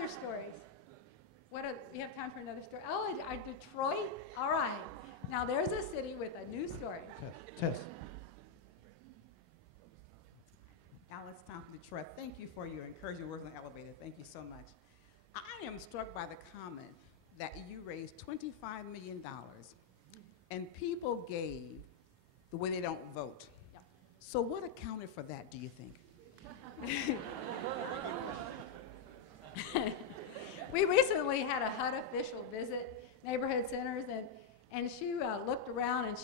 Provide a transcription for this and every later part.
other stories? We have time for another story. Oh, Detroit? All right. Now there's a city with a new story. Tess. Alex Tom from Detroit. Thank you for your encouraging words on the elevator. Thank you so much. I am struck by the comment that you raised $25 million and people gave the way they don't vote. Yeah. So what accounted for that, do you think? We recently had a HUD official visit neighborhood centers, and she looked around, and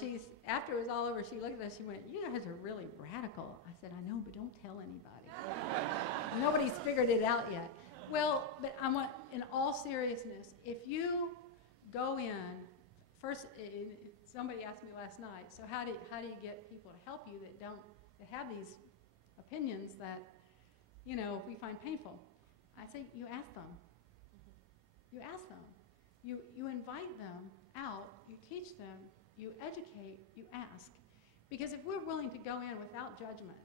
after it was all over, she looked at us, she went, "You guys are really radical." I said, "I know, but don't tell anybody." Nobody's figured it out yet. Well, but I want, in all seriousness, if you go in, first, somebody asked me last night, so how do you get people to help you that have these opinions that, we find painful? I say, you ask them. You ask them. You invite them out, you teach them, you educate, you ask. Because if we're willing to go in without judgment,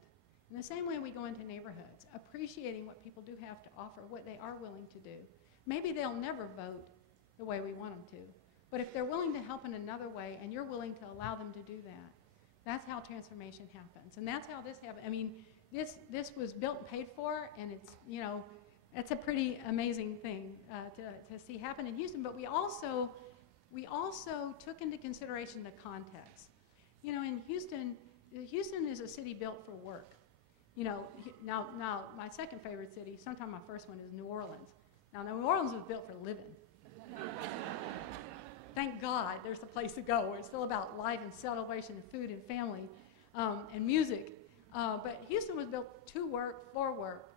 in the same way we go into neighborhoods, appreciating what people do have to offer, what they are willing to do, maybe they'll never vote the way we want them to. But if they're willing to help in another way and you're willing to allow them to do that, that's how transformation happens. And that's how this happened. I mean, this was built and paid for, and it's, it's a pretty amazing thing to see happen in Houston. But we also took into consideration the context. In Houston is a city built for work. Now my second favorite city, sometimes my first one, is New Orleans. Now New Orleans was built for living. Thank God there's a place to go where it's still about life and celebration and food and family and music. But Houston was built to work, for work.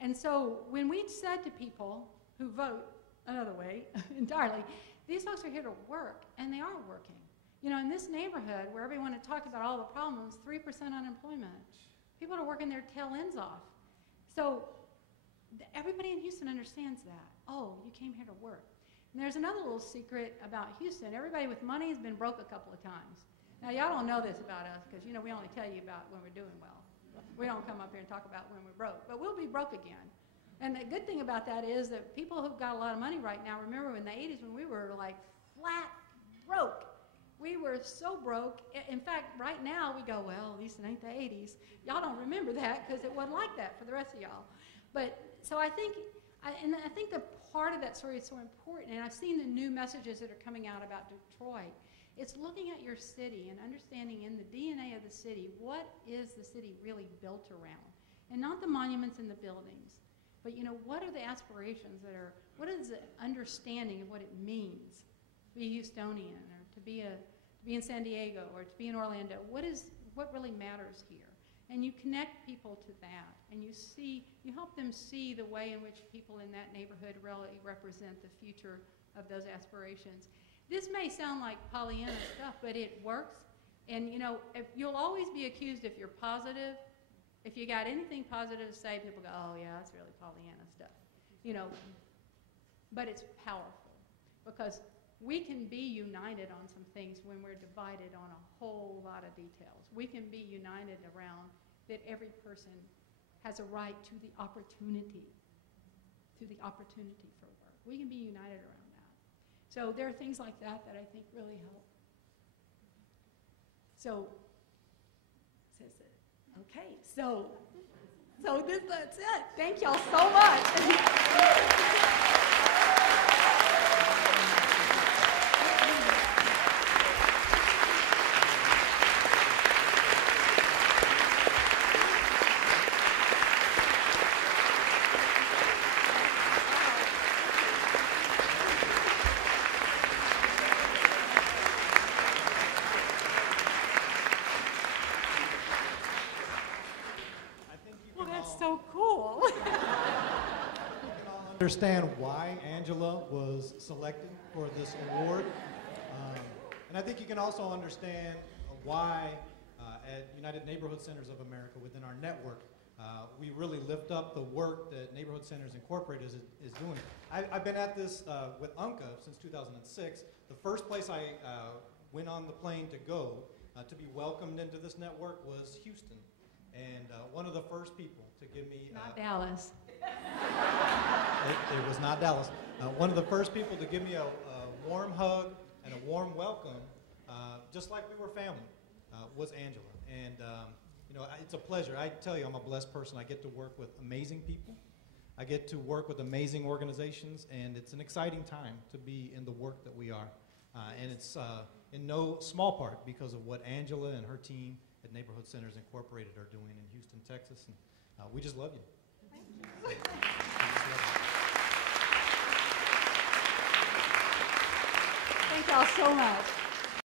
And so when we said to people who vote another way entirely, these folks are here to work, and they are working. In this neighborhood where everyone had talked about all the problems, 3% unemployment. People are working their tail ends off. So everybody in Houston understands that. Oh, you came here to work. And there's another little secret about Houston. Everybody with money has been broke a couple of times. Now, y'all don't know this about us because, we only tell you about when we're doing well. We don't come up here and talk about when we're broke, but we'll be broke again. And the good thing about that is that people who've got a lot of money right now, remember in the 80s when we were like flat broke. We were so broke. In fact, right now we go, well, at least it ain't the 80s. Y'all don't remember that because it wasn't like that for the rest of y'all. But so I think the part of that story is so important, and I've seen the new messages that are coming out about Detroit. It's looking at your city and understanding in the DNA of the city, what is the city really built around? And not the monuments and the buildings, but what are the aspirations what is the understanding of what it means to be a Houstonian or to be in San Diego or to be in Orlando? What really matters here? And you connect people to that, and you help them see the way in which people in that neighborhood really represent the future of those aspirations. This may sound like Pollyanna stuff, but it works. And you'll always be accused if you're positive. If you got anything positive to say, people go, "Oh yeah, that's really Pollyanna stuff," But it's powerful because we can be united on some things when we're divided on a whole lot of details. We can be united around that every person has a right to the opportunity for work. We can be united around that. So there are things like that I think really help. So, okay, so that's it. Thank y'all so much. Understand why Angela was selected for this award. And I think you can also understand why at United Neighborhood Centers of America within our network, we really lift up the work that Neighborhood Centers Incorporated is doing. I've been at this with UNCA since 2006. The first place I went on the plane to go to be welcomed into this network was Houston. And one of the first people to give me... Not Dallas. It was not Dallas. One of the first people to give me a warm hug and a warm welcome, just like we were family, was Angela. And you know, it's a pleasure. I tell you, I'm a blessed person. I get to work with amazing people. I get to work with amazing organizations, and it's an exciting time to be in the work that we are. And it's in no small part because of what Angela and her team at Neighborhood Centers Incorporated are doing in Houston, Texas. And we just love you. Thank you. Thank y'all so much.